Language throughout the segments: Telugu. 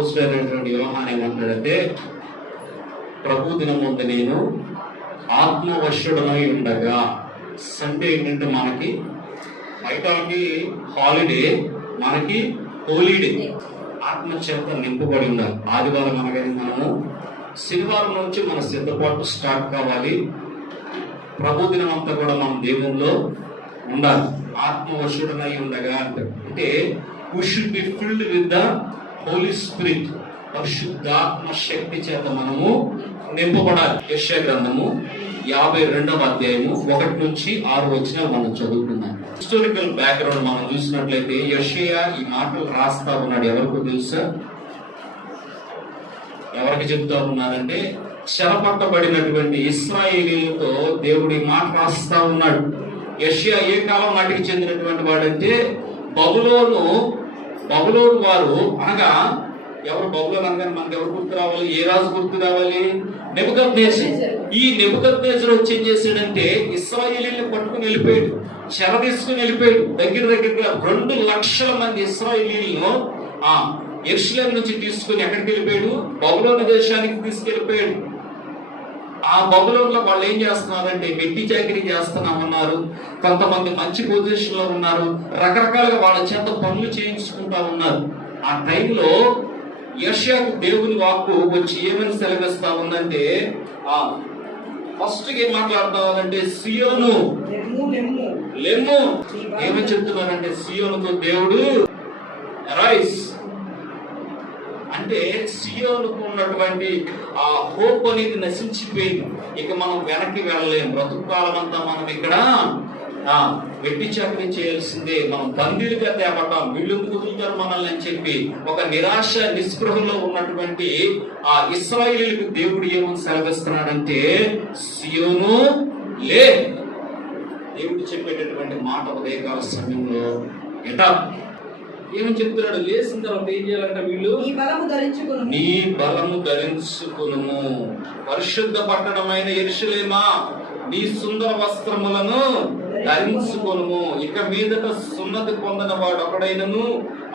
అపోస్తలుడు అయినటువంటి యోహాను ఏమంటాడంటే, ప్రభు దినం ముందు నేను ఆత్మవశుడనై ఉండగా. సండే ఏంటంటే మనకి బయటకి హాలిడే, మనకి హోలీడే. ఆత్మ చేత నింపబడి ఉండాలి. ఆదివారం అనగానే మనము శనివారం నుంచి మన సిద్ధపాటు స్టార్ట్ కావాలి. ప్రభు దినం అంతా కూడా మనం దేవుల్లో ఉండాలి. ఆత్మవశుడనై ఉండగా అంటే we should be filled with the Holy Spirit. పరిశుద్ధాత్మ శక్తి చేత మనము నింపబడాలి. యెషయా గ్రంథము 52వ అధ్యాయము 1 నుంచి 6 వచనాలు మనం చదువుకుందాం. హిస్టారికల్ బ్యాక్గ్రౌండ్ మనం చూసినట్లయితే యెషయా ఈ మాటలు రాస్తా ఉన్నాడు. ఎవరికి తెలుసా? ఎవరికి చెప్తా ఉన్నారంటే, చెరపట్టబడినటువంటి ఇశ్రాయేలీయులతో దేవుడి మాట రాస్తా ఉన్నాడు. యెషయా ఏ కాలం నాటికి చెందినటువంటి వాడంటే, బబులోను వారు అనగా ఎవరు? బబులోను అనగానే మనకు ఎవరు గుర్తు రావాలి? ఏ రాజు గుర్తు రావాలి? నెబుకద్నెజరు. ఈ నెబుకద్నెజరు వచ్చి ఏం చేశాడంటే, ఇశ్రాయేలీయుల్ని పట్టుకుని వెళ్ళిపోయాడు, చెర తీసుకుని వెళ్ళిపోయాడు. దగ్గరగా 2 లక్షల మంది ఇశ్రాయేలీయులను యెరూషలేము నుంచి తీసుకుని ఎక్కడికి వెళ్ళిపోయాడు? బబులోను దేశానికి తీసుకెళ్ళిపోయాడు. ఆ బబులోనులో వాళ్ళు ఏం చేస్తున్నారంటే, వెట్టి చాకిరీ చేస్తున్నామన్నారు. కొంతమంది మంచి పొజిషన్ లో ఉన్నారు, రకరకాలుగా వాళ్ళ చేత పనులు చేయించుకుంటా ఉన్నారు. ఆ టైంలో యెషయాకు దేవుని వాక్కు వచ్చి ఏమని సెలవిస్తా ఉందంటే, ఫస్ట్ ఏం మాట్లాడుతున్నారంటే, సియోను లెమ్ము. ఏమని చెప్తున్నారంటే, సియోనుకు దేవుడు రైస్ అంటే సియోనుకు ఉన్నటువంటి ఆ హోప్ అనేది నశించిపోయింది. ఇక మనం వెనక్కి వెళ్ళలేము. బ్రతుకు కాలం అంతా మనం ఇక్కడ వెట్టి చాకరీ చేయాల్సిందే. మనం బందీలుగా తేపడతాం, వీళ్ళు కుదురుతారు మనల్ని అని చెప్పి ఒక నిరాశ నిస్పృహలో ఉన్నటువంటి ఆ ఇశ్రాయేలీయులకు దేవుడు ఏమని సెలవిస్తున్నాడంటే, సియోను లే. దేవుడు చెప్పేటటువంటి మాట ఉదయకాల సమయంలో ఏమని చెప్తున్నాడు? లేచిన తర్వాత ఏం చేయాలంట? వీళ్ళు నీ బలము ధరించుకును. పరిశుద్ధ పట్టణమైన యెరూషలేమా, నీ సుందర వస్త్రములను ధరించుకొనుము. ఇక మీదట సున్నతి పొందిన వాడు ఒకడైనను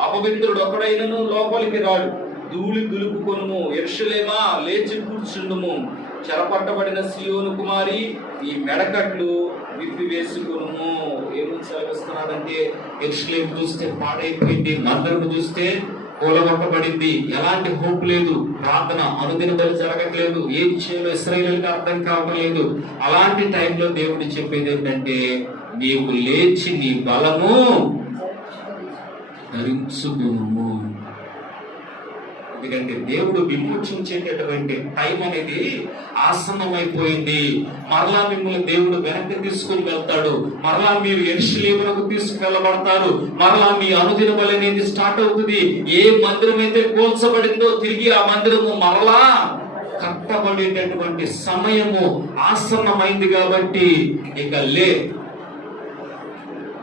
అపవిత్రుడు ఒకడైనను లోపలికి రాడు. ధూళి దులుపుకొనుము. యెరూషలేమా, లేచి కూర్చుండుము. చెరపట్టబడిన సియోను కుమారి, ఈ మెడకట్లు విప్పి వేసుకును. ఏమని సెలవిస్తున్నాడంటే, యెరూషలేము చూస్తే పాడైపోయింది, మందిరము చూస్తే కూలగొట్టబడింది, ఎలాంటి హోప్ లేదు, ప్రార్థన అనుదిన బలి జరగట్లేదు, ఏం చేయాలో ఇశ్రాయేలుకి అర్థం కావట్లేదు. అలాంటి టైంలో దేవుడు చెప్పేది ఏంటంటే, నీవు లేచి నీ బలము ధరించుకును. ఎందుకంటే దేవుడు విమోచించేటటువంటి టైం అనేది ఆసన్నమైపోయింది. మరలా మిమ్మల్ని దేవుడు వెనక్కి తీసుకుని వెళ్తాడు. మరలా మీరు యెరూషలేమునకు తీసుకువెళ్ళబడతారు. మరలా మీ అనుదిన బలి అనేది స్టార్ట్ అవుతుంది. ఏ మందిరం అయితే కూల్చబడిందో తిరిగి ఆ మందిరము మరలా కట్టబడేటటువంటి సమయము ఆసన్నమైంది. కాబట్టి ఇక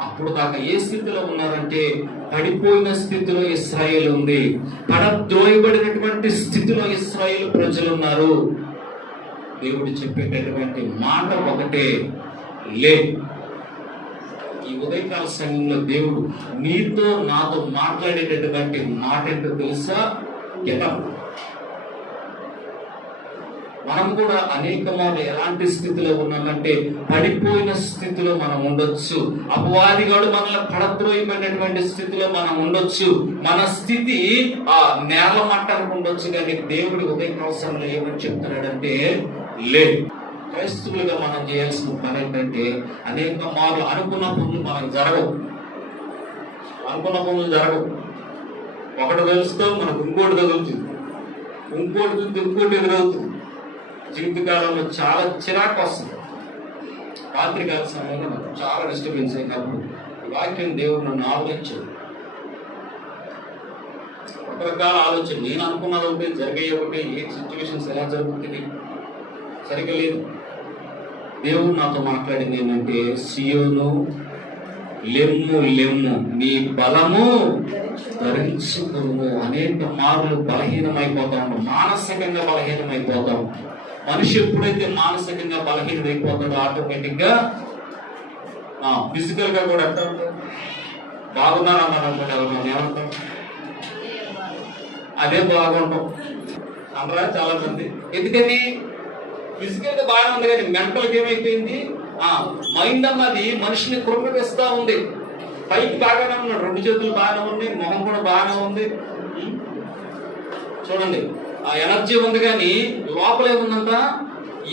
అప్పుడు దాకా ఏ స్థితిలో ఉన్నారంటే, పడిపోయిన స్థితిలో ఇశ్రాయేలు ఉంది, పడద్రోయబడినటువంటి స్థితిలో ఇశ్రాయేలు ప్రజలు ఉన్నారు. దేవుడు చెప్పేటటువంటి మాట ఒకటే, లే. ఈ ఉదయకాల సమయంలో దేవుడు నీతో నాతో మాట్లాడేటటువంటి మాట ఏంటో తెలుసా? మనం కూడా అనేక మార్లు ఎలాంటి స్థితిలో ఉన్నామంటే, పడిపోయిన స్థితిలో మనం ఉండొచ్చు. అపవాదిగాడు మనల్ని పడద్రోయబడినటువంటి స్థితిలో మనం ఉండొచ్చు. మన స్థితి నేల మట్టానికి ఉండొచ్చు. కానీ దేవుడి ఉదయకాలంలో ఏమని చెప్తున్నాడంటే, లే. క్రైస్తవులుగా మనం చేయాల్సిన పని ఏంటంటే, అనేక మార్లు అనుకున్న పనులు మనకు జరగవు. ఒకటి తెలుస్తాం, మనకు ఇంకోటి తగులుతుంది, ఇంకోటి ఎదురవుతుంది. జీవితకాలంలో చాలా చిరాకు వస్తుంది. రాత్రికాల సమయంలో నాకు చాలా డిస్టర్బెన్స్ అయినప్పుడు వాక్యం దేవుడు నన్ను ఆలోచించాడు. రకరకాల ఆలోచన, నేను అనుకున్నది ఒకటి, జరిగే ఒకటి, ఏ సిచ్యువేషన్స్ ఎలా జరుగుతుంది సరిగ్గా లేదు. దేవుడు నాతో మాట్లాడింది ఏంటంటే, సియోను లెమ్ము, నీ బలము ధరించుకును. అనేక మార్లు బలహీనమైపోతాం, మానసికంగా బలహీనమైపోతాం. మనిషి ఎప్పుడైతే మానసికంగా బలహీనమైపోతాడో ఆటోమేటిక్ గా ఫిజికల్ గా కూడా ఎంత బాగున్నారా మనం ఏమంటాం? అదే బాగుంటాం అనరా చాలా మంది. ఎందుకని ఫిజికల్ గా బాగానే ఉంది కానీ మెంటల్గా ఏమైపోయింది, మైండ్ అన్నది మనిషిని కృంగరిస్తా ఉంది. పైకి బాగానే ఉన్నాడు, 2 చేతులు బాగానే ఉంది, మొహం కూడా బాగానే ఉంది, చూడండి ఆ ఎనర్జీ ఉంది, కానీ లోపల ఏముందంట,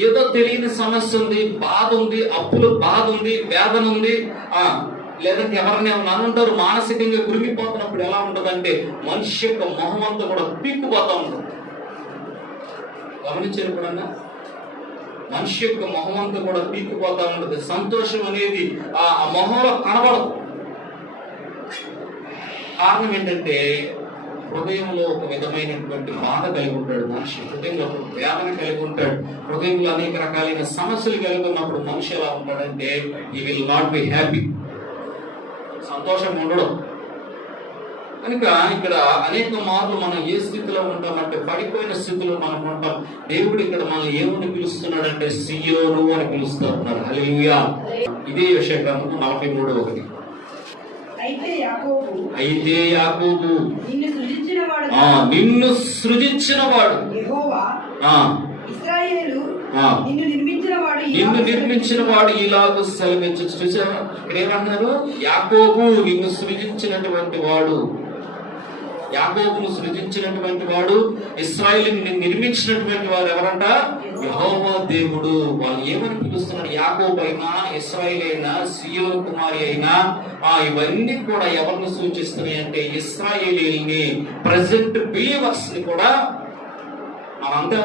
ఏదో తెలియని సమస్య ఉంది, బాధ ఉంది, అప్పులు బాధ ఉంది, వేదన ఉంది. లేదంటే ఎవరిని ఏమన్నా అనుంటారు, మానసికంగా కురిగిపోతున్నప్పుడు ఎలా ఉంటుందంటే మనిషి యొక్క మొహం అంతా కూడా పీక్కుపోతా ఉంటుంది. గమనించారు ఎప్పుడన్నా? మనిషి యొక్క మొహం అంతా కూడా పీక్కుపోతా ఉంటుంది. సంతోషం అనేది ఆ మొహంలో కనబడదు. కారణం ఏంటంటే హృదయంలో ఒక విధమైనటువంటి బాధ కలిగి ఉంటాడు మనిషి, హృదయంలో వేదన కలిగి ఉంటాడు, హృదయంలో అనేక రకాలైన సమస్యలు కలిగి ఉన్నప్పుడు మనిషి ఎలా ఉంటాడంటే he will not be happy, సంతోషం ఉండడం. కనుక ఇక్కడ అనేక మార్లు మనం ఏ స్థితిలో ఉంటామంటే పడిపోయిన స్థితిలో మనం ఉంటాం. దేవుడు ఇక్కడ మనం ఏమని పిలుస్తున్నాడంటే సియోను అని పిలుస్తూ ఉన్నారు. హల్లెలూయా. ఇదే యెషయా 43:1. అయితే యాకోబు నిన్ను సృజించిన వాడు నిన్ను నిర్మించిన వాడు ఇలాగూ సెలవించు. చూసారా ఇక్కడ ఏమన్నారు? యాకోబు నిన్ను సృజించినటువంటి వాడు, యాకోబును సృజించినటువంటి వాడు, ఇశ్రాయేలుని నిర్మించినటువంటి వాడు ఎవరంట? యెహోవా దేవుడు. వాళ్ళు ఏమని పిలుస్తున్నారు? యాకోబు అయినా, ఇశ్రాయేల్ అయినా, సియోను కుమారి అయినా, ఇవన్నీ కూడా ఎవరిని సూచిస్తున్నాయి అంటే ఇశ్రాయేలీని, ప్రెసెంట్ బిలీవర్స్ ని కూడా. మనంతా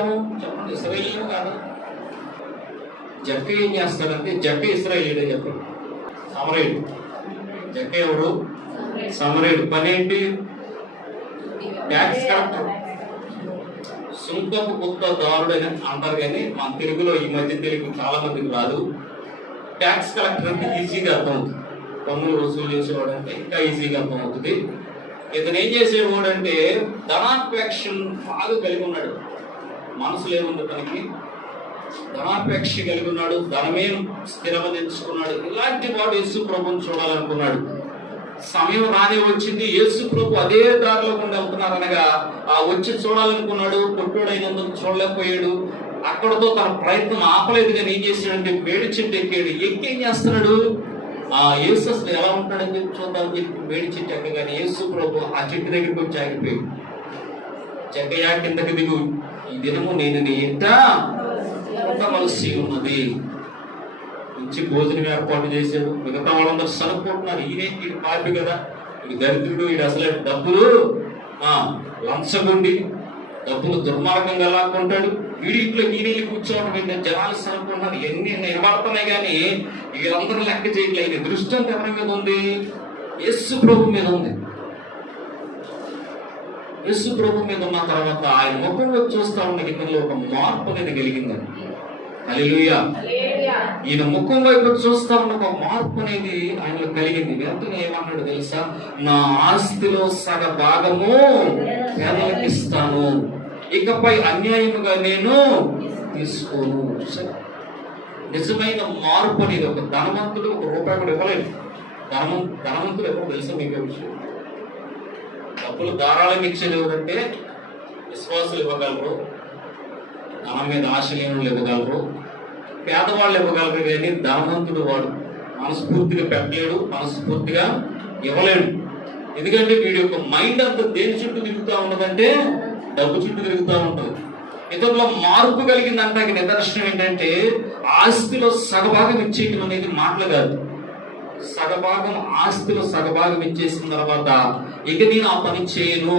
చెప్పండి ఇశ్రాయేలీలు కాదు. జక్క ఏం చేస్తాడంటే, జక్క ఇశ్రాయేలీడే చెప్పండి. సమరయుడు. జక్క ఎవరు? సమరయుడు. పని ఏంటి? Tax collector. సుంకపు గుత్తదారుడు అని అంటారు, కానీ మన తెలుగులో ఈ మధ్య తెలుగు చాలా మందికి రాదు. ట్యాక్స్ కలెక్టర్ అంటే ఈజీగా అర్థమవుతుంది. పన్నులు వసూలు చేసేవాడు అంటే ఇంకా ఈజీగా అర్థమవుతుంది. ఇతను ఏం చేసేవాడు అంటే ధనాపేక్ష బాగా కలిగి ఉన్నాడు. మనసులో ఏముంది తనకి? ధనాపేక్ష కలిగి ఉన్నాడు, ధనమే స్థిరమదించుకున్నాడు. ఇలాంటి వాడు యేసు ప్రభువుని చూడాలనుకున్నాడు. సమయం రానే వచ్చింది. యేసు ప్రభు అదే దారిలో గుండా వెళ్తున్నారనగా వచ్చి చూడాలనుకున్నాడు. కొట్టుడైనందుకు చూడలేకపోయాడు. అక్కడతో తన ప్రయత్నం ఆపలేదు, కానీ ఏం చేశాడంటే వేడి చెట్టు ఎక్కాడు. ఎక్కి ఏం చేస్తున్నాడు? యేసు అసలు ఎలా ఉంటాడని చెప్పి చూద్దామని చెప్పి వేడి చెట్టు ఎక్కగానే యేసు ప్రభు ఆ చెట్టు దగ్గరికి వచ్చి ఆగిపోయాడు. జక్కయ్య కిందకి దిగు, ఈ దినము నేను నీ ఇంట ఉండవలసి ఉన్నది. మంచి భోజనం ఏర్పాటు చేశాడు. మిగతా వాళ్ళందరూ సనుకుంటున్నారు, ఈయనేంటి పాపి కదా, ఇది దరిద్రుడు, ఇది అసలు డబ్బులు లంచగొండి, డబ్బులు దుర్మార్గంగా లాక్కుంటాడు, వీడి ఇంట్లో ఈయన కూర్చోవడం ఏంటంటే జనాలు సనుకుంటున్నారు. ఎన్ని నిలబడుతున్నాయి కానీ వీళ్ళందరూ లెక్క చేయట్లేదు. దృష్టి అంతా ఎవరి మీద ఉంది? యేసు ప్రభు మీద ఉంది. యేసు ప్రభు మీద ఉన్న తర్వాత ఆయన ముఖంలో చూస్తా ఉన్న ఇతరులో ఒక మార్పు అనేది కలిగిందని. హల్లెలూయా. ఈయన ముఖం వైపు చూస్తా ఉన్న ఒక మార్పు అనేది ఆయనలో కలిగింది. వెంటనే ఏమన్నాడు తెలుసా? నా ఆస్తిలో సగ భాగము పేదలకు ఇస్తాను, ఇకపై అన్యాయముగా నేను తీసుకోను. నిజమైన మార్పు అనేది. ఒక ధనవంతుడు ₹1 కూడా ఇవ్వలేదు. ధనవంతుడు ఎప్పుడు తెలుసా మీకు విషయం? డబ్బులు ధారాళంగా ఇచ్చేది ఎవరంటే విశ్వాసులు ఇవ్వగలరు, ధనం మీద ఆశ లేని వాళ్ళు ఇవ్వగలరు, పేదవాళ్ళు ఇవ్వగలరు. కానీ ధనవంతుడు వాడు మనస్ఫూర్తిగా పెట్టలేడు, మనస్ఫూర్తిగా ఇవ్వలేడు. ఎందుకంటే వీడి యొక్క మైండ్ అంతా దేని చుట్టూ తిరుగుతూ ఉన్నదంటే డబ్బు చుట్టూ తిరుగుతూ ఉంటుంది. ఇతరులో మార్పు కలిగిందంటే నిదర్శనం ఏంటంటే ఆస్తిలో సగభాగం ఇచ్చేయటం అనేది మాటలు కాదు. సగభాగం ఆస్తిలో సగభాగం ఇచ్చేసిన తర్వాత ఇక నేను ఆ పని చేయను,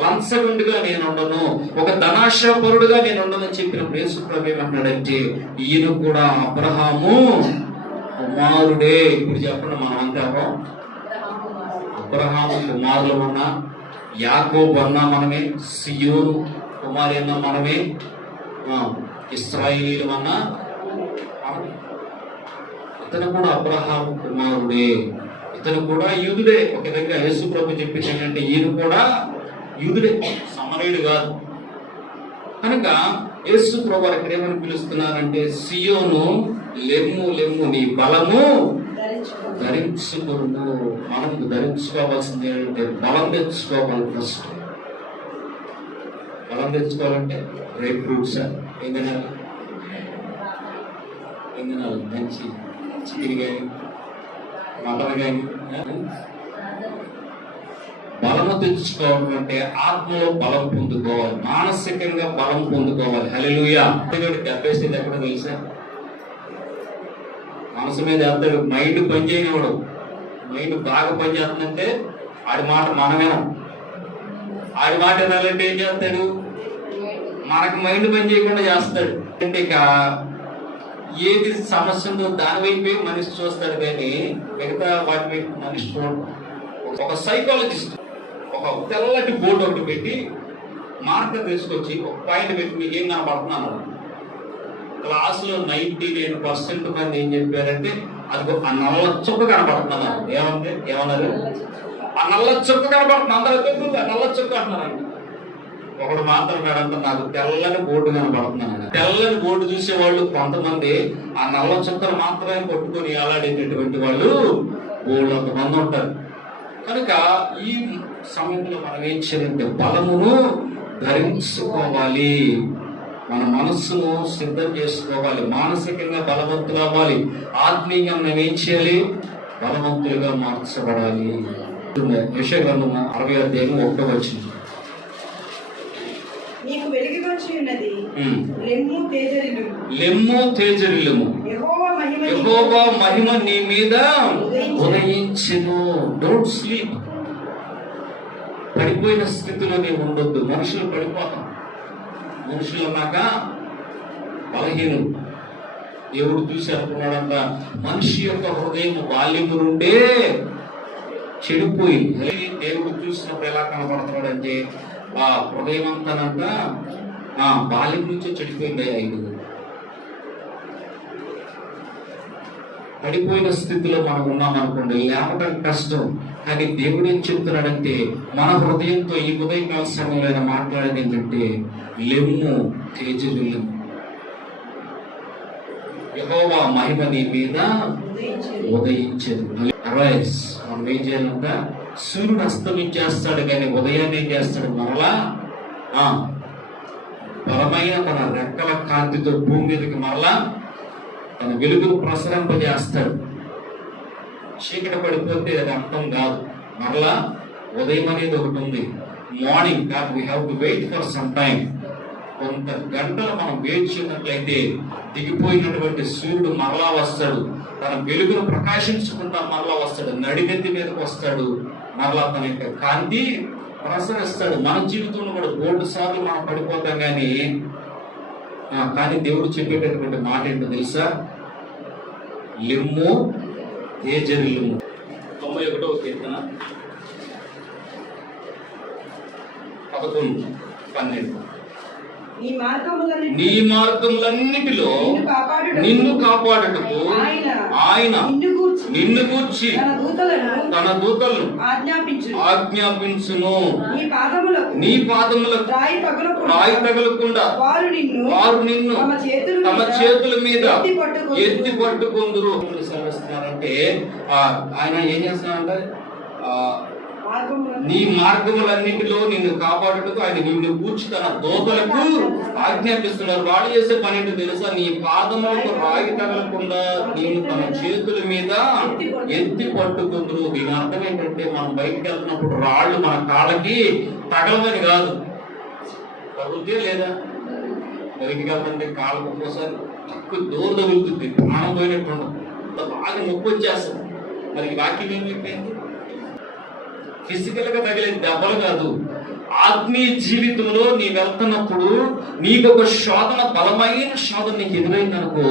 లంచగొండిగా నేను ఉండను, ఒక ధనాశాపరుడుగా నేను ఉండను అని చెప్పిన యేసు ప్రభు ఏమంటున్నాడంటే ఈయన కూడా అబ్రహాము కుమారుడే. ఇప్పుడు చెప్పండి, మనం అంతా అబ్రహాము కుమారులు అన్నా, యాకోబు అన్నా మనమే, సియోను కుమారి అన్నా మనమే, ఇశ్రాయేలీలు అన్నా ఇతను కూడా అబ్రహాము కుమారుడే, ఇతను కూడా యూదుడే. ఒక విధంగా యేసు ప్రభు చెప్పింది ఏంటంటే ఈయన కూడా యూదుడే, సమరయుడు కాదు. కనుక యేసు ప్రభు ఇక్కడ ఏమని పిలుస్తున్నారంటే సియోను లెమ్ము లెమ్ము నీ బలము ధరించుకును. మనం ధరించుకోవాల్సింది ఏంటంటే బలం తెచ్చుకోవాలి. ఫస్ట్ బలం తెచ్చుకోవాలంటే డ్రై ఫ్రూట్స్ ఏం తినాలి? మంచి చికెన్ కానీ మటన్ కానీ. బలము తెచ్చుకోవాలంటే ఆత్మలో బలం పొందుకోవాలి, మానసికంగా బలం పొందుకోవాలి. హల్లెలూయా. దెబ్బేసేది ఎక్కడ తెలుసా? మనసు మీద వేస్తాడు. మైండ్ పని చేయనివాడు. మైండ్ బాగా పని చేస్తుందంటే ఆడి మాట మనమేనా? ఆడి మాట వినాలంటే ఏం చేస్తాడు? మనకు మైండ్ పని చేయకుండా చేస్తాడు. అంటే ఇక ఏది సమస్య ఉందో దాని వైపే మనిషి చూస్తాడు, కానీ మిగతా వాటి వైపు మనిషి చూడడు. ఒక సైకాలజిస్ట్ ఒక తెల్లటి బోర్డు ఒకటి పెట్టి మార్కర్ తీసుకొచ్చి ఒక పాయింట్ పెట్టి మీకు ఏం కనబడుతున్నాను, క్లాసులో 99% మంది ఏం చెప్పారంటే అది ఆ నల్ల చుక్క కనబడుతున్నారు. ఏమన్నారు? ఆ నల్ల చుక్క కనబడుతుంది. అందరూ నల్ల చుక్క అంటున్నారండి. ఒకడు మాత్రం మేడంతా నాకు తెల్లని బోర్డు కనబడుతున్నాను. తెల్లని బోర్డు చూసేవాళ్ళు కొంతమంది ఆ నల్ల చుక్కలు మాత్రమే కొట్టుకొని అలాడేటటువంటి వాళ్ళు బోర్డు కొంతమంది ఉంటారు. కనుక ఈ సమయంలో మనం ఏం చేయాలంటే బలమును ధరించుకోవాలి, మన మనస్సును సిద్ధం చేసుకోవాలి, మానసికంగా బలవంతులు అవ్వాలి, ఆత్మీయంగా మనం ఏం చేయాలి? బలవంతులుగా మార్చబడాలి. యెషయా గ్రంథం 60:1 నీకు వెలుగు వచ్చి ఉన్నది, లెమ్ము తేజరిల్లుము, యెహోవా మహిమ నీ మీద ఉదయించెను. Don't sleep. పడిపోయిన స్థితిలో నీవు ఉండొద్దు. మనుషులు పడిపోతాం. మనుషులు అన్నాక బలహీనులు. దేవుడు చూసి అనుకున్నాడంట, మనిషి యొక్క హృదయం బాల్యము నుండే చెడిపోయింది. దేవుడు చూసినప్పుడు ఎలా కనపడుతున్నాడంటే ఆ హృదయం అంతానంట బాల్యం నుంచే చెడిపోయింది. 5 పడిపోయిన స్థితిలో మనం ఉన్నాం అనుకోండి, లేవడం కష్టం. కానీ దేవుడు ఏం చెప్తున్నాడంటే మన హృదయంతో ఈ ఉదయకాల సమయంలో మాట్లాడేది ఏంటంటే లెమ్ము తేజరిల్లుము, యెహోవా మహిమ నీ మీద ఉదయించదు. మనం ఏం చేయాలంట? సూర్యుడు అస్తమించేస్తాడు కానీ ఉదయాన్ని ఏం చేస్తాడు? మరలా బలమైన తన రెక్కల కాంతితో భూమి మీదకి మరలా తన వెలుగును ప్రసరింపజేస్తాడు. చీకటి పడిపోతే అది అర్థం కాదు. మరలా ఉదయం అనేది ఒకటి ఉంది. Morning that we have to wait for some time. కొంత గంటలు మనం వెయిట్ చేయనట్లయితే దిగిపోయినటువంటి సూర్యుడు మరలా వస్తాడు, తన వెలుగును ప్రకాశించుకుంటా మరలా వస్తాడు, నడినెత్తి మీదకి వస్తాడు, మరలా తన యొక్క కాంతి ప్రసరిస్తాడు. మన జీవితంలో కూడా 3 సార్లు మనం పడిపోతాం కానీ దేవుడు చెప్పేటటువంటి మాట ఏంటో తెలుసా? లెమ్ము తేజరిల్లుము. 91వ కీర్తన 11-12. నీ మార్గములన్నిటిలో నిన్ను కాపాడుటకు ఆయన నిన్ను గూర్చి తన దూతలను ఆజ్ఞాపించును. నీ పాదములకు రాయి తగలకుండా వారు నిన్ను తమ చేతుల మీద ఎత్తి పట్టుకొందురు. అంటే ఆయన ఏం చేస్తున్నారంటే నీ మార్గములన్నింటిలో నిన్ను కాపాడుటకు ఆయన నిన్ను కూర్చి తన దూతలకు ఆజ్ఞాపిస్తున్నారు. వాళ్ళు చేసే పని ఏంటో తెలుసా? నీ పాదములకు రాయి తగలకుండా నేను తన చేతుల మీద ఎత్తి పట్టుకుందరు. దీని అర్థం ఏంటంటే మనం బయటికి వెళ్తున్నప్పుడు రాళ్ళు మన కాళ్ళకి తగలమని కాదు. తగులుతే లేదా బయటికి వెళ్తుంటే కాళ్ళకు ఒక్కోసారి తక్కువ దూరం తగులుతుంది, ప్రాణం పోయినట్టు బాగా నొప్పి వచ్చేస్తుంది. మరి వాక్యం ఏం చెప్పింది? ఫిజికల్ గా తగిలే దెబ్బలు కాదు. ఆత్మీయ జీవితంలో నీ వెళ్తున్నప్పుడు నీకు ఒక శోధన, బలమైన శోధన నీకు ఎదురైందనుకో,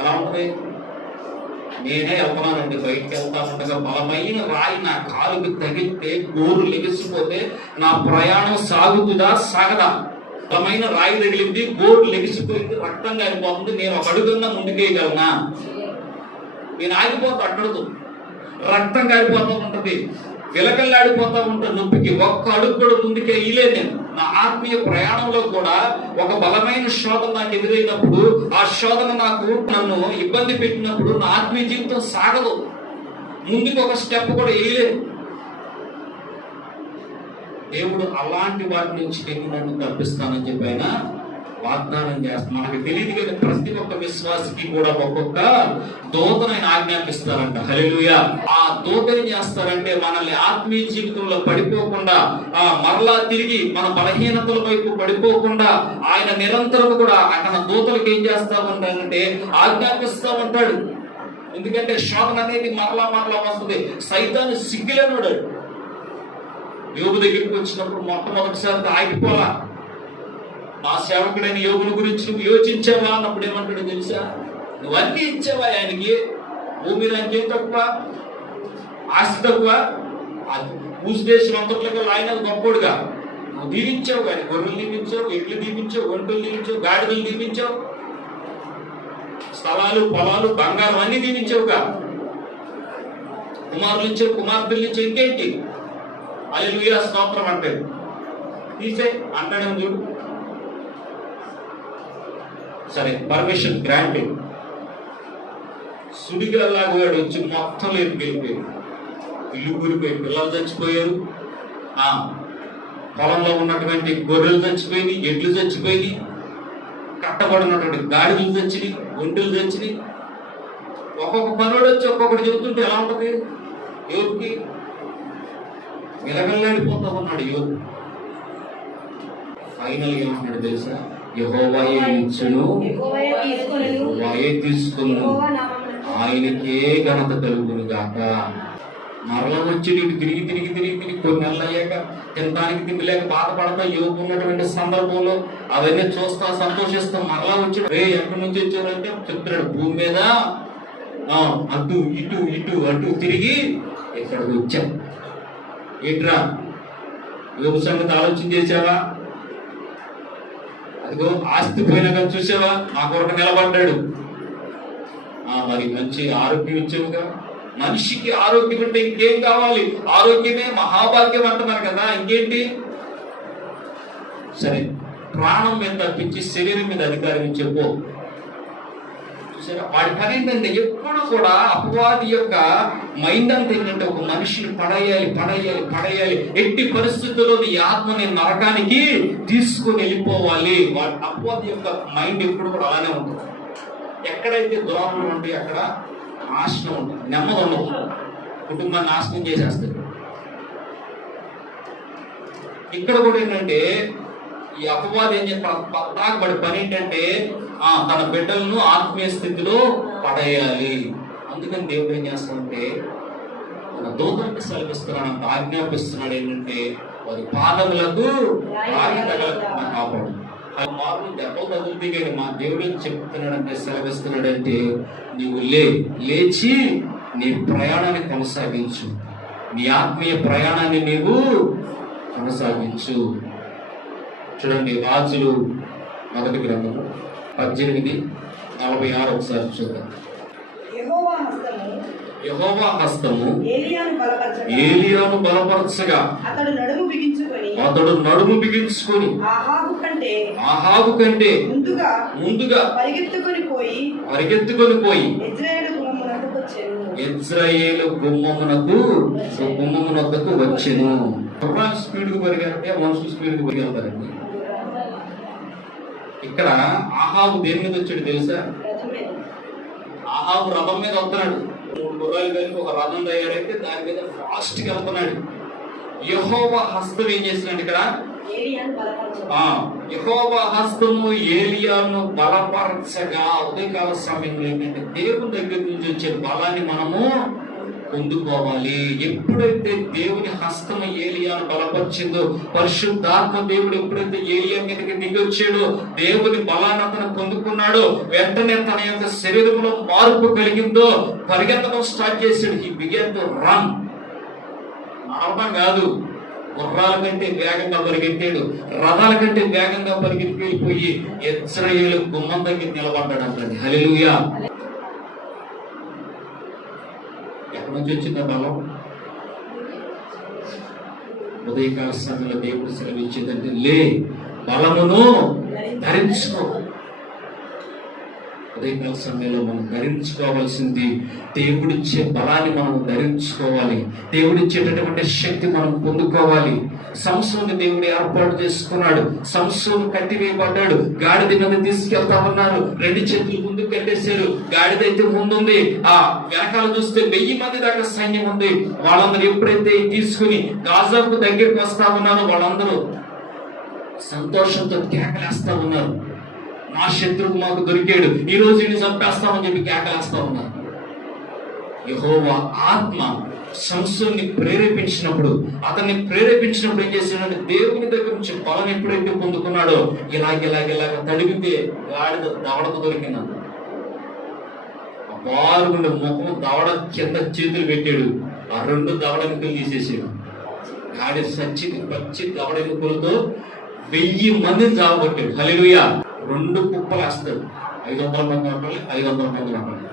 ఎలా ఉంటుంది? నేనే వెళ్తున్నానండి, బయటికి వెళ్తానుండగా బలమైన రాయి నా కాలుకి తగిలితే గోరు లెగిసిపోతే నా ప్రయాణం సాగుతుందా సాగదా? బలమైన రాయి తగిలింది, గోరు లెగిసిపోయింది, రక్తం కారిపోతుంది, నేను ఒక అడుగున్నా ముందుకేయగలనా? నేను ఆగిపోతా అక్కడదు, రక్తం కారిపోతూ ఉంటది, విలకల్లాడిపోతా ఉంటా నొప్పికి, ఒక్క అడుగు కూడా ముందుకే ఇయలేదు. నేను నా ఆత్మీయ ప్రయాణంలో కూడా ఒక బలమైన శోధన నాకు ఎదురైనప్పుడు, ఆ శోధన నన్ను ఇబ్బంది పెట్టినప్పుడు నా ఆత్మీయ జీవితం సాగదు, ముందుకు ఒక స్టెప్ కూడా వేయలేదు. దేవుడు అలాంటి వాటి నుంచి నన్ను తప్పిస్తానని చెప్పి ఆయన వాగ్దానం చేస్తాను. మనకు తెలియదు కానీ ప్రతి ఒక్క విశ్వాసికి కూడా ఒక్కొక్క దూతను ఆయన ఆజ్ఞాపిస్తారంట. హల్లెలూయా. ఆ దూత ఏం చేస్తారంటే మనల్ని ఆత్మీయ జీవితంలో పడిపోకుండా, మరలా తిరిగి మన బలహీనతల వైపు పడిపోకుండా ఆయన నిరంతరం కూడా అక్కడ దూతలకు ఏం చేస్తా ఉంటాడంటే ఆజ్ఞాపిస్తా ఉంటాడు. ఎందుకంటే శోధన అనేది మరలా వస్తుంది. సైతాను సిగ్గులేనాడు. యోబు దగ్గరికి వచ్చినప్పుడు మొట్టమొదటిసారి ఆగిపోలా. నా సేవకుడైన యోగుల గురించి నువ్వు యోచించావా అన్నప్పుడు ఏమంటాడు తెలుసా? నువ్వు అన్ని ఇచ్చావా ఆయనకి? భూమి దానికి ఏం తక్కువ, ఆస్తి తక్కువ, పూజ దేశం అంతట్లుగా ఆయన గొప్పోడుగా నువ్వు దీవించావు. కానీ గొర్రెలు దీవించావు, ఎడ్లు దీవించావు, ఒంటలు దీవించావు, గాడిదలు దీవించావు, స్థలాలు, పొలాలు, బంగారం అన్ని దీవించావుగా. కుమారులు ఇచ్చావు, కుమార్తెలు ఇచ్చావు, ఇంకేంటి? హల్లెలూయా స్తోత్రం అంటే తీసే అంటాడు చూడు. సరే, పర్మిషన్ గ్రాంటెడ్. సుడిగాలాగా వచ్చి మొత్తం వెళ్ళిపోయాడు. ఇల్లు కూలిపోయి పిల్లలు చచ్చిపోయారు, పొలంలో ఉన్నటువంటి గొర్రెలు చచ్చిపోయింది, ఎడ్లు చచ్చిపోయింది, కట్టబడినటువంటి గాడిదలు చచ్చినాయి, ఒంటెలు చచ్చినాయి. ఒక్కొక్క పనుడు వచ్చి ఒక్కొక్కటి చెబుతుంటే ఎలా ఉంటుంది? యోగుకి విలగల్లాడిపోతా ఉన్నాడు యోగు. ఫైనల్ గా ఏమంటున్నాడు తెలుసా? యెహోవాయే ఇచ్చును, యెహోవాయే తీసుకును, ఆయనకే ఘనత కలుగును గాక. మరలా వచ్చి నీకు తిరిగి కొన్ని నెలలు అయ్యాక తినడానికి తిండి లేక బాధపడతా యోగు ఉన్నటువంటి సందర్భంలో అవన్నీ చూస్తా సంతోషిస్తాం. మరలా వచ్చి ఎక్కడి నుంచి వచ్చారంటే చెప్తున్నాడు, భూమి మీద అటు ఇటు తిరిగి ఇక్కడికి వచ్చాం. ఏంట్రా యోగు సంగతి ఆలోచన చేసావా? అదిగో ఆస్తి పోయినాక చూసావా? నా కొరకు నిలబడ్డాడు. మరి మంచి ఆరోగ్యం ఇచ్చావుగా. మనిషికి ఆరోగ్యం అంటే ఇంకేం కావాలి? ఆరోగ్యమే మహాభాగ్యం అంటున్నారు కదా, ఇంకేంటి? సరే, ప్రాణం మీద తప్పించి శరీరం మీద అధికారం చెప్పు. చూసారా, వాడి పని ఏంటంటే ఎప్పుడు కూడా అపవాది యొక్క మైండ్ అంతా ఏంటంటే ఒక మనిషిని పడేయాలి. ఎట్టి పరిస్థితుల్లో నీ ఆత్మని నరకానికి తీసుకుని వెళ్ళిపోవాలి. వాడి అపవాది యొక్క మైండ్ ఎప్పుడు కూడా అలానే ఉంటుంది. ఎక్కడైతే ద్రోహం ఉంటే అక్కడ నాశనం ఉంటుంది, నెమ్మది ఉండదు, కుటుంబాన్ని నాశనం చేసేస్తుంది. ఇక్కడ కూడా ఏంటంటే ఈ అపవాది ఏం చెప్పాలి, వాడి పని ఏంటంటే తన బిడ్డలను ఆత్మీయ స్థితిలో పడేయాలి. అందుకని దేవుడు ఏం చేస్తాడంటే తన దూతలకు సెలవిస్తున్నాడు, ఆజ్ఞాపిస్తున్నాడు. ఏంటంటే వారి పాదములకు రాయి తగలకుండా కాపాడు. మార్లు దెబ్బలు తగులుతాయి కానీ మా దేవుడు ఏం చెప్తున్నాడంటే, సెలవిస్తున్నాడంటే నీవు లేచి నీ ప్రయాణాన్ని కొనసాగించు, నీ ఆత్మీయ ప్రయాణాన్ని నీవు కొనసాగించు. చూడండి, రాజులు 1 గ్రంథం 18:46 ఒకసారి చూద్దాం. యెహోవా హస్తము ఏలియాను బలపరచగా అతడు నడుము బిగించుకొని ఆహాబు కంటే ముందుగా పరిగెత్తుకొని పోయి ఇజ్రాయేలు గుమ్మమునకు వచ్చెను. స్పీడ్ కు పరిగెడితే మనుషులు స్పీడ్ కు పరిగెడతారండి. ఇక్కడ ఆహాబు దేని మీద వచ్చాడు తెలుసా? ఆహాబు రథం మీద వస్తున్నాడు. 3 గుర్రాలు కలిపి ఒక రథం తయారైతే దాని మీద ఫాస్ట్ గా వెళ్తున్నాడు. యెహోవా హస్తం ఏం చేస్తున్నాడు ఇక్కడ? యెహోవా హస్తము ఏలియాను బలపరచగా. ఉదయకాల సమయంలో ఏంటంటే దేవుని దగ్గర నుంచి వచ్చే బలాన్ని మనము పొందుకోవాలి. ఎప్పుడైతే దేవుని హస్తము ఏలియాను బలపరిచిందో, పరిశుద్ధాత్మ దేవుడు ఎప్పుడైతే ఏలియా మీదకి దిగి వచ్చాడో, దేవుని బలాన్ని అతను పొందుకున్నాడో, వెంటనే తన యొక్క శరీరంలో మార్పు కలిగిందో, పరిగెత్తడం స్టార్ట్ చేశాడు. ఈ బిగన్ టు రన్. నడవడం కాదు, గుర్రాల కంటే వేగంగా పరిగెత్తాడు, రథాల కంటే వేగంగా పరిగెత్తి వెళ్ళిపోయి ఇజ్రాయేలు గుమ్మం దగ్గర నిలబడ్డాడు అంటండి. హల్లెలూయా. ఎక్కడి నుంచి వచ్చింది బలం? ఉదయకాల సమయంలో దేవుడు సెలవిచ్చిందంటే బలమును ధరించుకో. ఉదయకాల సమయంలో మనం ధరించుకోవాల్సింది దేవుడిచ్చే బలాన్ని మనం ధరించుకోవాలి. దేవుడిచ్చేటటువంటి శక్తి మనం పొందుకోవాలి. సంసోను దేవుడు ఏర్పాటు చేసుకున్నాడు. సంసోను కట్టివేయబడ్డాడు. గాడిద మీద తీసుకెళ్తా ఉన్నారు. 2 చేతులు ముందుకు కట్టేశారు. గాడిద అయితే ముందుంది. ఆ వెనకాల చూస్తే 1000 మంది దాకా సైన్యం ఉంది. వాళ్ళందరూ ఎప్పుడైతే తీసుకుని గాజాకు దగ్గరికి వస్తా ఉన్నారో వాళ్ళందరూ సంతోషంతో కేకలేస్తా ఉన్నారు. మా శత్రువు మాకు దొరికాడు, ఈ రోజు ఇన్ని చంపేస్తామని చెప్పి కేకలేస్తా ఉన్నారు. యెహోవా ఆత్మ సంసోన్ని ప్రేరేపించినప్పుడు ఏం చేశాడంటే దేవుని దగ్గర నుంచి బలం ఎప్పుడైతే పొందుకున్నాడో ఇలాగ తడిగితే గాడిద దవడకు దొరికినాడు. బారుగుండే ముఖం దవడ కింద చేతులు పెట్టాడు. ఆ 2 దవడ ఎముకలు తీసేసాడు. గాడి పచ్చి దవడ ఎముకలతో 1000 మందిని చావగొట్టాడు. హల్లెలూయా. 2 కుప్పలు వేస్తాడు. 500 మంది ఉంటారు, 500 మంది ఉంటారు.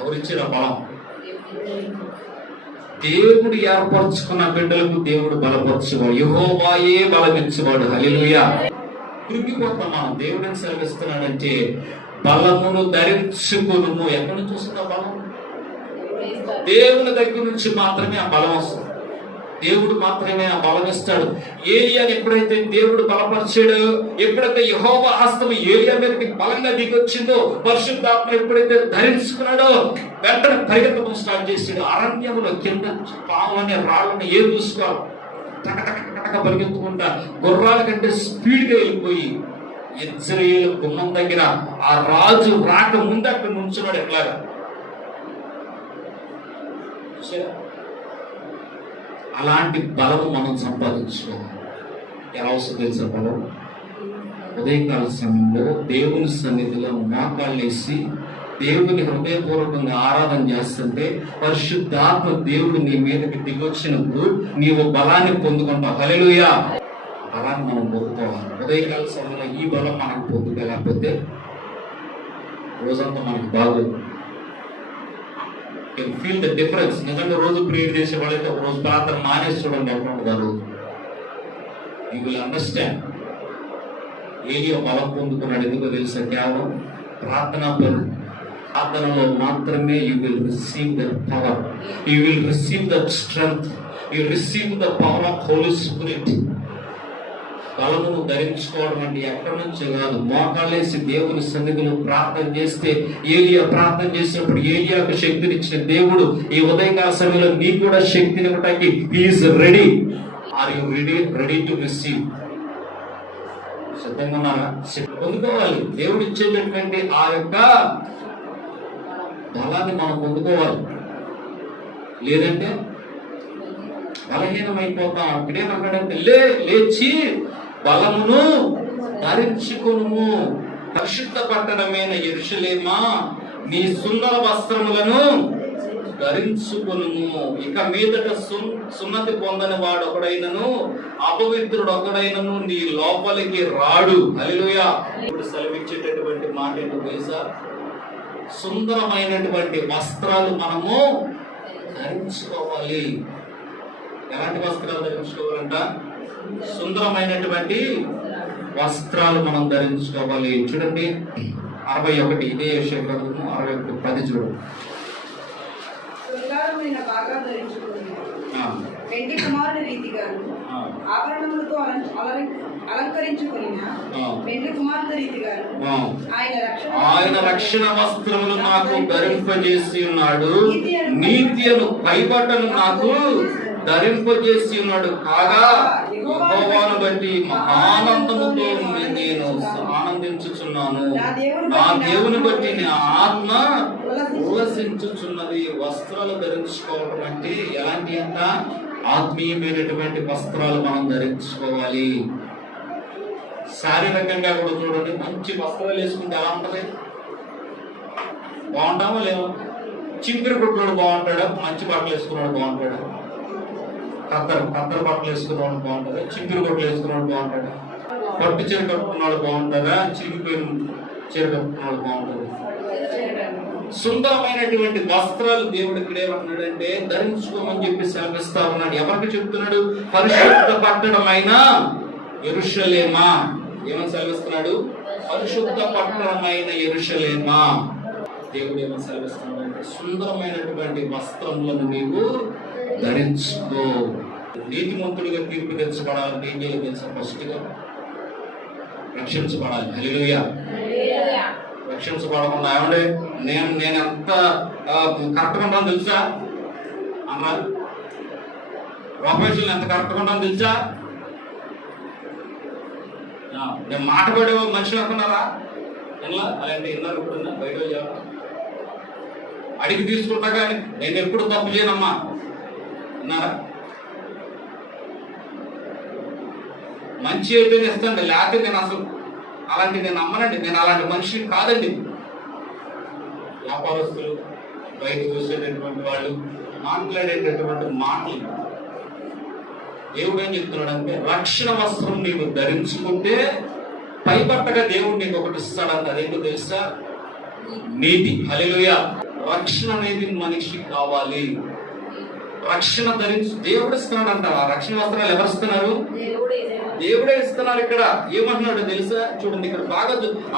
ఎవరిచ్చారు ఆ బలం? దేవుడు ఏర్పరచుకున్న బిడ్డలకు దేవుడు బలపరచువాడు. యెహోవాయే బలమిచ్చేవాడు. హల్లెలూయా. కృంగిపోతాం మనం. దేవుడు ఏం సెలవిస్తున్నాడంటే బలమును ధరించుకును. ఎక్కడి నుంచి వస్తుంది ఆ బలం? దేవుని దగ్గర నుంచి మాత్రమే ఆ బలం వస్తుంది. దేవుడు మాత్రమే ఆ బలం ఇస్తాడు. ఏలియాని ఎప్పుడైతే దేవుడు బలపరిచాడో, ఎప్పుడైతే యెహోవా హస్తం ఏలియా మీదకి బలంగా దిగొచ్చిందో, పరిశుద్ధాత్మ ఎప్పుడైతే ధరించుకున్నాడో వెంటనే పరిగెత్తడం స్టార్ట్ చేసాడు. అరణ్యంలో కింద పాములని రాళ్ళని ఏం చూసుకోవాలి, టక పరిగెత్తుకుంటా గుర్రాల కంటే స్పీడ్గా వెళ్ళిపోయి ఇశ్రాయేలు గుమ్మం దగ్గర ఆ రాజు రాక ముందు అక్కడ నుంచున్నాడు. ఎట్లాగా అలాంటి బలము మనం సంపాదించుకోవాలి. ఎలా వస్తుంది తెలుసా బలం? ఉదయకాల సమయంలో దేవుని సన్నిధిలో మోకాళ్ళేసి దేవుని హృదయపూర్వకంగా ఆరాధన చేస్తుంటే పరిశుద్ధాత్మ దేవుడు నీ మీదకి దిగొచ్చినప్పుడు నీవు బలాన్ని పొందుకుంటావు. హల్లెలూయా. బలాన్ని మనం పొందుకోవాలి. ఉదయకాల సమయంలో ఈ బలం మనకు పొందుకోలేకపోతే రోజంతా మనకు బాగోదు. Feel the difference. నిజంగా రోజు ప్రేయర్ చేసే వాళ్ళైతే ఒక రోజు ప్రార్థన మానేసి చూడండి ఎక్కడ ఉంటారు. You will understand. ఏలియా బలం పొందుకున్నాడు. ఎందుకో తెలుసా? కేవలం ప్రార్థనలో మాత్రమే you will receive the power, you will receive the strength, you receive the power of holy spirit. బలమును ధరించుకోవడం అంటే ఎక్కడి నుంచి కాదు, మోకాళ్ళేసి దేవుని సన్నిధిలో ప్రార్థన చేస్తే, ఏలియా ప్రార్థన చేసినప్పుడు ఏలియాకు శక్తినిచ్చిన దేవుడు ఈ ఉదయకాల సమయంలో నీకు కూడా శక్తిని ఇవ్వడానికి he's ready. Are you ready to receive? సిద్ధంగా ఉన్నారా? పొందుకోవాలి. దేవుడు ఇచ్చేటటువంటి ఆ యొక్క బలాన్ని మనం పొందుకోవాలి. లేదంటే బలహీనమైపోతాం. ఇక్కడేమంటాడంటే లేచి బలమును ధరించుకొనుము. పరిశుద్ధ పట్టణమైన యెరూషలేమా, నీ సుందర వస్త్రములను ధరించుకొనుము. ఇక మీదట సున్నతి పొందని వాడు ఒకడైనను అపవిత్రుడు ఒకడైనను నీ లోపలికి రాడు. హల్లెలూయా. ఇప్పుడు సెలవిచ్చేటటువంటి మాట ఏంటో తెలుసా? సుందరమైనటువంటి వస్త్రాలు మనము ధరించుకోవాలి. ఎలాంటి వస్త్రాలు ధరించుకోవాలంట? సుందరమైనటువంటి వస్త్రాలు మనం ధరించుకోవాలి. చూడండి 61, ఇదే యెషయా గ్రంథము 61:10 చూడండి. శృంగారమైన బాగా ధరించుకుని వెండి కుమారుని రీతిగాను ఆభరణములతో అలంకరించుకుని వెండి కుమారుని రీతిగాను ఆయన రక్షణ వస్త్రములు నాకు ధరింపజేసి ఉన్నాడు, నీతి అను పైబట్టను నాకు ధరింపజేసి ఉన్నాడు. కాగా యెహోవాను బట్టి ఆనందముతో నేను ఆనందించుచున్నాను. నా దేవుని బట్టి నా ఆత్మ ఉల్లసించుచున్నది. వస్త్రాలు ధరించుకోవడం అంటే ఎలాంటి అంట? ఆత్మీయమైనటువంటి వస్త్రాలు మనం ధరించుకోవాలి. శారీరకంగా కూడా చూడండి, మంచి వస్త్రాలు వేసుకుంటే ఎలా ఉంటది? బాగుంటామో లేవో? చింపిరి కుట్టినోడు బాగుంటాడా? మంచి బట్టలు వేసుకున్నాడు బాగుంటాడా? కత్తర బట్టలు వేసుకున్నవాడు బాగుంటారా? చింపిరి బట్టలు వేసుకున్నాడు బాగుంటాడా? పట్టు చీర కట్టుకున్నాడు బాగుంటారా? చిరిగిపోయిన చీర కట్టుకున్నాడు బాగుంటారా? సుందరమైనటువంటి వస్త్రాలు దేవుడు ఇక్కడేమన్నాడంటే ధరించుకోమని చెప్పి సెలవిస్తా ఉన్నాడు. ఎవరికి చెప్తున్నాడు? పరిశుద్ధ పట్టణమైన యెరూషలేమా. ఏమని సెలవిస్తున్నాడు? పరిశుద్ధ పట్టణమైన యెరూషలేమా. దేవుడు ఏమో సెలవిస్తున్నాడంటే సుందరమైనటువంటి వస్త్రములను నీవు ధరించుకో. నీతిమంతుడిగా తీర్పు తెచ్చబడాలంటే ఏం చేయాలి తెలుసా? ఫస్ట్ గా రక్షించబడాలి. హల్లెలూయా. రక్షించబడకుండా ఏమంటే నేను ఎంత కరెక్ట్గా ఉంటాను తెలుసా అన్నారు. ప్రొఫెషన్ ఎంత కరెక్ట్గా ఉంటాను తెలుసా? నేను మాట పడే మనుషులు అనుకున్నారా? ఎలా అలాంటి విన్నారు ఇప్పుడు బయట అడిగి తీసుకుంటా కానీ నేను ఎప్పుడు తప్పు చేయనమ్మా అన్నారా? మంచి అయితే ఇస్తాండి, లేకపోతే నేను అసలు అలాంటి నేను నమ్మనండి. నేను అలాంటి మనిషిని కాదండి. వ్యాపారస్తులు బయట చూసేటటువంటి వాళ్ళు మాట్లాడేటటువంటి మాటలు దేవుడు ఏం చెప్తున్నాడంటే రక్షణ వస్త్రం నీవు ధరించుకుంటే పైపట్టగా దేవుడు నీకు ఒకటి ఇస్తాడంట. అదేంటో తెలుసా? నీతి. హల్లెలూయా. రక్షణ అనేది మనిషికి కావాలి. రక్షణ ధరించి దేవుడు ఇస్తున్నాడంట. రక్షణ వస్త్రాలు ఎవరు ఇస్తున్నారు? దేవుడే ఇస్తున్నారు. ఇక్కడ ఏమంటున్నాడు తెలుసా? చూడండి ఇక్కడ బాగా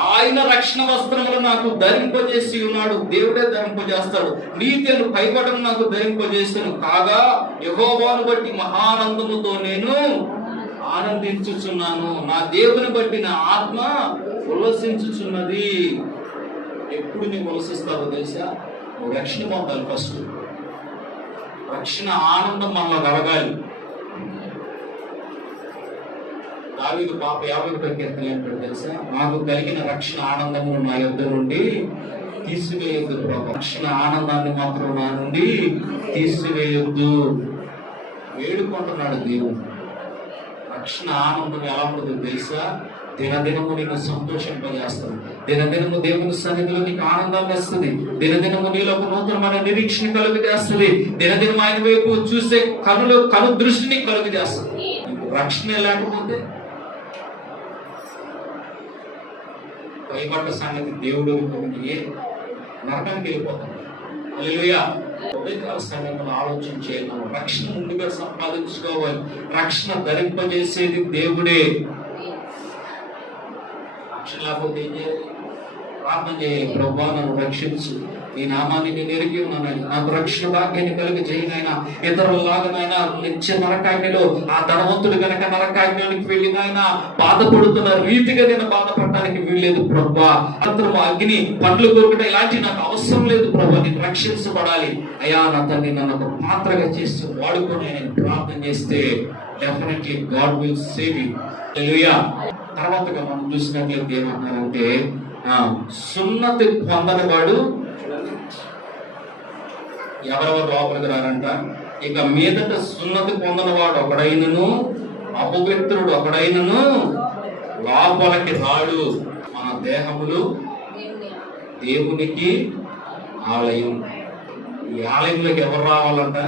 ఆయన రక్షణ వస్త్రములు నాకు ధరింపజేసి ఉన్నాడు. దేవుడే ధరింపజేస్తాడు. నీతిని పైపటం నాకు ధరింపజేసాను కాగా యెహోవాను బట్టి మహానందముతో నేను ఆనందించుచున్నాను. నా దేవుని బట్టి నా ఆత్మ ఉల్లసించుచున్నది. ఎప్పుడు నీవు ఉల్లసిస్తావో తెలుసా? నువ్వు రక్షణ పొందాలి. ఫస్ట్ రక్షణ ఆనందం మనలో కలగాలి. దావీదు పాప 51వ కీర్తన ఏంటంటే తెలుసా? నాకు కలిగిన రక్షణ ఆనందమును నా యొద్ద నుండి తీసివేయొద్దు ప్రభు. రక్షణ ఆనందాన్ని మాత్రం నా నుండి తీసివేయొద్దు. వేడుకుంటున్నాడు దేవుడు. రక్షణ ఆనందం ఎలా ఉంటుందో తెలుసా? దినదినము నీకు సంతోషింపజేస్తుంది. దినదినము దేవుని సన్నిధిలో నీకు ఆనందాన్ని ఇస్తుంది. దినదినము నీలో ఒక నూతనమైన నిరీక్షణ కలుగజేస్తుంది. దినదినం ఆయన వైపు చూసే కను దృష్టిని కలుగజేస్తుంది. రక్షణ లేకపోతే భయపడ్డ సంగతి దేవుడు నరకానికి వెళ్ళిపోతాం. హల్లెలూయా. ఉదయకాల సమయంలో ఆలోచన చేయాలి. రక్షణ ముందుగా సంపాదించుకోవాలి. రక్షణ ధరింపజేసేది దేవుడే. రక్షణ లేకపోతే ఏం చేయాలి? ప్రార్థన చేయాలి. ప్రభువా నన్ను రక్షించు, నీ నామాన్ని నేను ఎరిగి ఉన్నాను, నాకు రక్షణ భాగ్యాన్ని కలిగి చేయనైనా ఇతరులాగానైనా నిత్య నరకాగ్నిలో ఆ ధనవంతుడు గనక నరకాగ్నికి వెళ్ళినైనా బాధపడుతున్న రీతిగా నేను బాధపడటానికి వీల్లేదు ప్రభువా. అంతరం అగ్ని పండ్లు కొరకడం ఇలాంటి నాకు అవసరం లేదు ప్రభువా. నేను రక్షించబడాలి అయ్యా. నా తండ్రి నన్ను ఒక పాత్రగా చేసి వాడుకొని నేను ప్రార్థన చేస్తే definitely God will save you. హల్లెలూయా. తర్వాతగా మనం చూసినట్లయితే ఏమంటున్నారంటే సున్నతి పొందని వాడు ఎవరెవరు లోపలికి రారంట. ఇక మీదట సున్నతి పొందని వాడు ఒకడైనను అపవిత్రుడు ఒకడైనను లోపలికి రాడు. మన దేహములు దేవునికి ఆలయం. ఈ ఆలయంలోకి ఎవరు రావాలంట?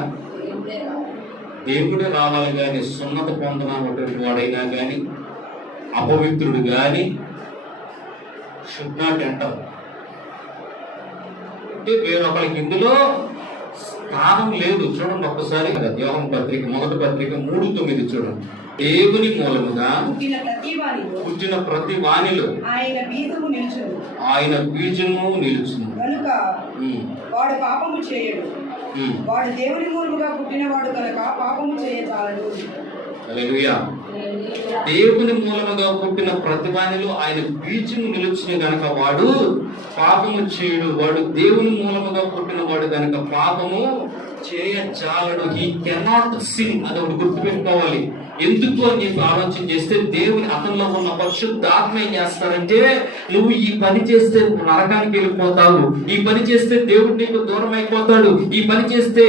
దేవుడే రావాలి. కానీ సున్నతి పొందనటువంటి వాడైనా కానీ అపవిత్రుడు కానీ షుడ్ నాట్ ఎంటర్. అంటే వేరొకరికి ఇందులో స్థానం లేదు. చూడండి ఒక్కసారి యోహాను పత్రిక 1వ పత్రిక 3:9 చూడండి. దేవుని మూలముగా పుట్టిన ప్రతి వానిలో ఆయన బీజము నిలుచును కనుక వాడు పాపము చేయడు. వాడు దేవుని మూలముగా పుట్టినవాడు కనుక పాపము చేయచాలడు. హల్లెలూయా. దేవుని మూలముగా పుట్టిన ప్రతివానిలో ఆయన బీజము నిలుచుని గనక వాడు పాపము చేయడు. వాడు దేవుని మూలముగా పుట్టిన వాడు గనక పాపము చేయజాలడు. He cannot sin. అది ఒకటి గుర్తుపెట్టుకోవాలి. ఎందుకు అని చెప్పి ఆలోచన చేస్తే దేవుని అతనిలో ఉన్న పరిశుద్ధ ఆత్మ ఏం చేస్తారంటే నువ్వు ఈ పని చేస్తే నువ్వు నరకానికి వెళ్ళిపోతావు, ఈ పని చేస్తే దేవుడు నీకు దూరం అయిపోతాడు, ఈ పని చేస్తే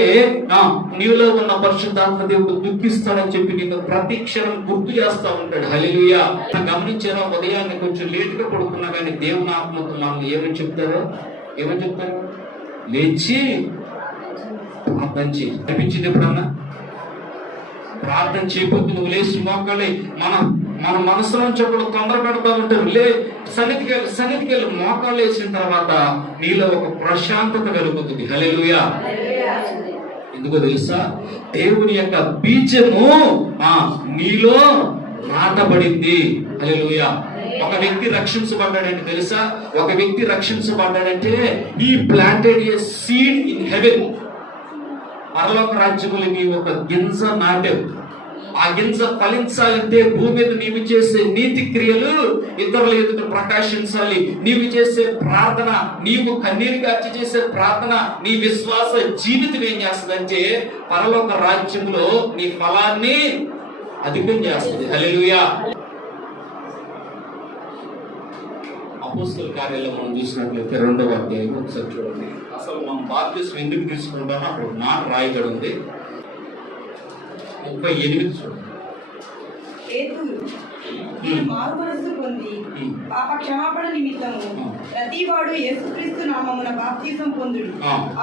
నీలో ఉన్న పరిశుద్ధాత్మ దేవుడు దుఃఖిస్తాడని చెప్పి నీకు ప్రతి క్షణం గుర్తు చేస్తా ఉంటాడు. హల్లెలూయా. గమనించారా? ఉదయాన్నే కొంచెం లేటుగా పడుకున్నా కానీ దేవుని ఆత్మతో మనం ఏమని చెప్తారు? లేచి ప్రార్థన చేయి. అనిపించింది ఎప్పుడన్నా? ప్రార్థన చేయకపోతే నువ్వు లేచి మోకాళ్ళే మన మనసులో ఒకడు తొందర పెడతా ఉంటారు. సన్నిధికి వెళ్ళి మోకాళ్ళు వేసిన తర్వాత నీలో ఒక ప్రశాంతత కలుగుతుంది. హల్లెలూయా. ఎందుకో తెలుసా? దేవుని యొక్క బీజము నీలో నాటబడింది. హల్లెలూయా. ఒక వ్యక్తి రక్షించబడ్డాడంటే తెలుసా, ఒక వ్యక్తి రక్షించబడ్డాడంటే ఈ planted A seed in heaven. పరలోక రాజ్యములకి ఒక గింజ నాటావు. ఆ గింజ ఫలించాలంటే భూమి మీద నీవు చేసే నీతి క్రియలు ఇతరుల ఎదుట ప్రకాశించాలి. నీవు చేసే ప్రార్థన, నీవు కన్నీరు గార్చి చేసే ప్రార్థన, నీ విశ్వాస జీవితం ఏం చేస్తుందంటే పరలోక రాజ్యంలో నీ ఫలాన్ని అధికం చేస్తుంది. హల్లెలూయా. అపోస్తలుల కార్యాల్లో మనం చూసినట్లయితే 2వ అధ్యాయం ఒకసారి చూడండి. అసలు మనం బాప్తిస్మం ఎందుకు తీసుకుంటామో అక్కడ మాట రాయబడి ఉంది. 38 చూడండి. పేతురు, మీరు మారు మనస్సు పొంది పాప క్షమాపణ నిమిత్తము ప్రతివాడు యేసుక్రీస్తు నామమున బాప్తిసం పొందుడు.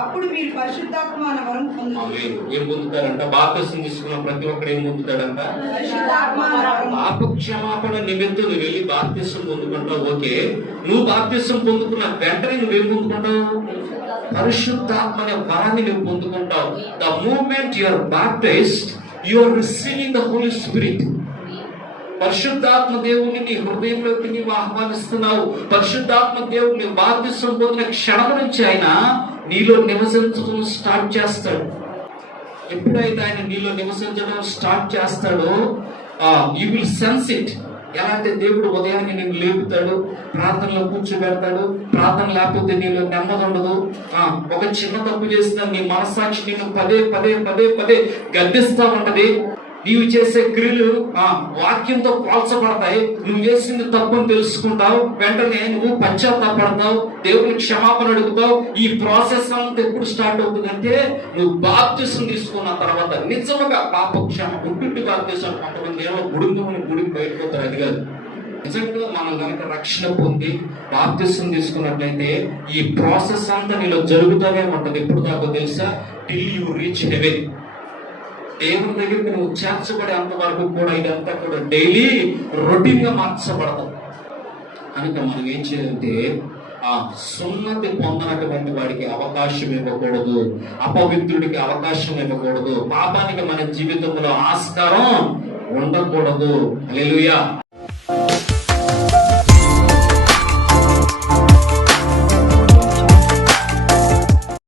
అప్పుడు మీరు పరిశుద్ధాత్మ అనే వరం పొందుతారు. ఏం పొందుతారంట? బాప్తిసం తీసుకున్న ప్రతి ఒక్కరు ఏం పొందుతాడంట? పరిశుద్ధాత్మ అనే వరం. పాప క్షమాపణ నిమిత్తం నువ్వు వెళ్ళి బాప్తిసం పొందుకుంటావు. ఓకే, నువ్వు బాప్తిసం పొందుకున్న వెంటనే నువ్వేం పొందుకుంటావు? పరిశుద్ధాత్మ అనే వరాన్ని నువ్వు పొందుకుంటావు. The moment you are baptized, you are receiving the holy spirit. పరిశుద్ధాత్మ దేవుని నీ హృదయంలోకి నీవు ఆహ్వానిస్తున్నావు. పరిశుద్ధాత్మ దేవుని బాప్తిసం పొందిన క్షణం నుంచి ఆయన నీలో నివసించడం స్టార్ట్ చేస్తాడు. ఎప్పుడైతే ఆయన నీలో నివసించడం స్టార్ట్ చేస్తాడో యు విల్ సెన్స్ ఇట్. ఎలా అంటే దేవుడు ఉదయాన్నే నిన్ను లేపుతాడు, ప్రార్థనలో కూర్చోబెడతాడు. ప్రార్థన లేకపోతే నీలో నెమ్మది ఉండదు. ఒక చిన్న తప్పు చేసిన నీ మనస్సాక్షి నిన్ను పదే పదే పదే పదే గద్దిస్తా ఉంటది. నీవు చేసే క్రియలు వాక్యంతో పోల్చబడతాయి. నువ్వు చేసింది తప్పుని తెలుసుకుంటావు, వెంటనే నువ్వు పశ్చాత్తాపడతావు, దేవుని క్షమాపణ అడుగుతావు. ఈ ప్రాసెస్ అంతా ఎప్పుడు స్టార్ట్ అవుతుందంటే నువ్వు బాప్తిసం తీసుకున్న తర్వాత. నిజంగా పాప క్షమ గుడ్డుంటి బాప్తిసం. కొంతమంది ఏమో గుడికి బయటపోతారు. అది కాదు. నిజంగా మనం కనుక రక్షణ పొంది బాప్తిసం తీసుకున్నట్లయితే ఈ ప్రాసెస్ అంతా నీలో జరుగుతూనే ఉంటది. ఎప్పుడు దాకా తెలుసా? Till you reach heaven. దేవుని దగ్గరికి నువ్వు చేర్చబడే అంతవరకు కూడా ఇదంతా కూడా డైలీ రొటీన్ గా మార్చబడతాం. కనుక మనం ఏం చేయాలంటే సున్నతి పొందనటువంటి వాడికి అవకాశం ఇవ్వకూడదు, అపవిత్రుడికి అవకాశం ఇవ్వకూడదు, పాపానికి మన జీవితంలో ఆస్కారం ఉండకూడదు. హల్లెలూయా.